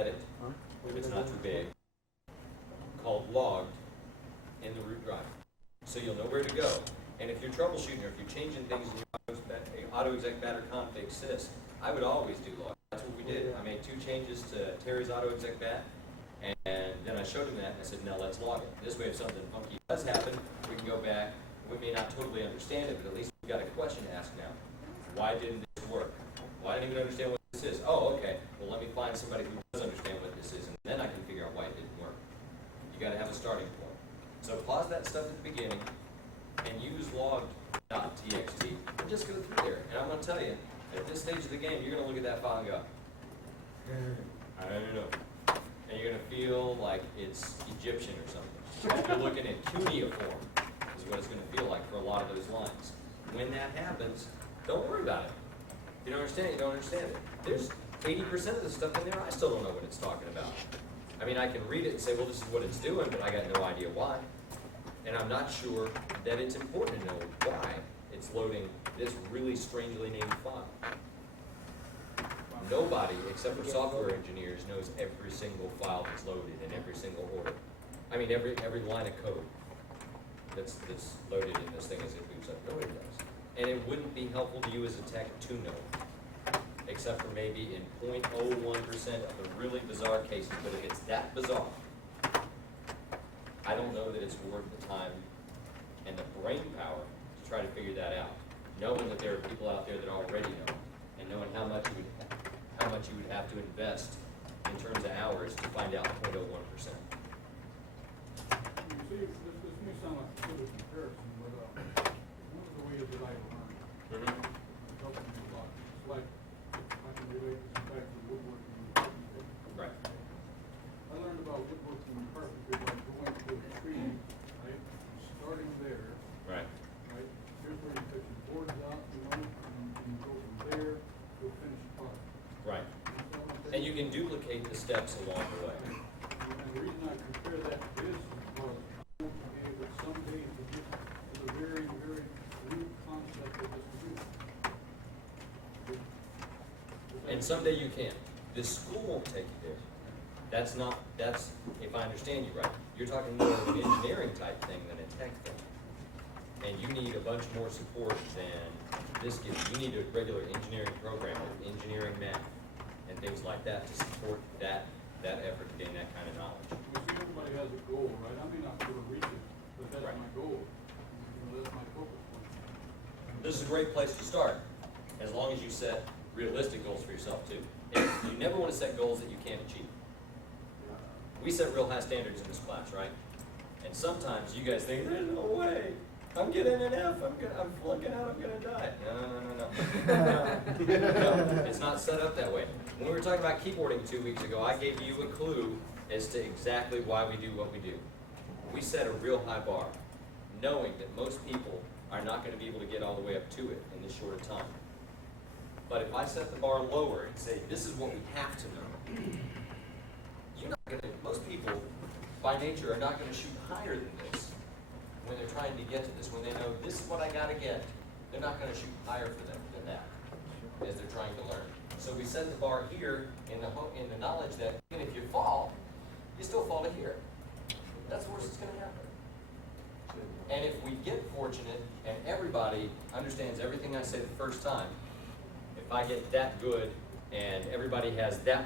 edit, if it's not too big, called logged in the root drive. So you'll know where to go. And if you're troubleshooting or if you're changing things in your AutoExec batter config sys, I would always do log. That's what we did. I made 2 changes to Terry's AutoExec bat, and then I showed him that, and I said, now let's log it. This way, if something funky does happen, we can go back. We may not totally understand it, but at least we've got a question to ask now. Why didn't this work? Well, I didn't even understand what this is. Oh, okay. Well, let me find somebody who does understand what this is, and then I can figure out why it didn't work. You got to have a starting point. So pause that stuff at the beginning and use log.txt and just go through there. And I'm going to tell you, at this stage of the game, you're going to look at that file and go, I don't know. And you're going to feel like it's Egyptian or something. You're looking at cuneiform is what it's going to feel like for a lot of those lines. When that happens, don't worry about it. If you don't understand it, you don't understand it. There's 80% of the stuff in there I still don't know what it's talking about. I mean, I can read it and say, well, this is what it's doing, but I got no idea why. And I'm not sure that it's important to know why it's loading this really strangely named file. Nobody, except for software engineers, knows every single file that's loaded in every single order. I mean, every line of code that's loaded in this thing as it boots up. Nobody does. And it wouldn't be helpful to you as a tech to know, except for maybe in 0.01% of the really bizarre cases. But if it's that bizarre, I don't know that it's worth the time and the brain power to try to figure that out. Knowing that there are people out there that already know, and knowing how much you would have to invest in terms of hours to find out 0.01%. You see, this may sound like a silly comparison, but one of the ways that I learn helping me a lot. It's like I can relate this back to woodworking and carpentry. Right. I learned about woodworking and carpentry by going to a tree, right? Starting there, Right. right? Here's where you cut your boards out, and you go from there to a finished product. Right. You know what I'm saying? And you can duplicate the steps along the way. And the reason I compare that to this is because I want to be able someday to get to the very, very root concept of this computer. And someday you can. This school won't take you there. That's, if I understand you right, you're talking more of an engineering type thing than a tech thing. And you need a bunch more support than this gives. You need a regular engineering program with engineering math and things like that to support that effort to gain that kind of knowledge. You see, everybody has a goal, right? I may not be able to reach it, but that's Right. my goal. That's my focus point. This is a great place to start, as long as you set realistic goals for yourself too. And you never want to set goals that you can't achieve. We set real high standards in this class, right? And sometimes you guys think, there's no way. I'm getting an F, I'm flunking out, I'm gonna die. No. No, it's not set up that way. When we were talking about keyboarding 2 weeks ago, I gave you a clue as to exactly why we do what we do. We set a real high bar, knowing that most people are not gonna be able to get all the way up to it in this short a time. But if I set the bar lower and say, this is what we have to know, most people, by nature, are not gonna shoot higher than this when they're trying to get to this. When they know this is what I gotta get, they're not gonna shoot higher for them than that as they're trying to learn. So we set the bar here in the knowledge that even if you fall, you still fall to here. That's the worst that's gonna happen. And if we get fortunate and everybody understands everything I say the first time, if I get that good and everybody has that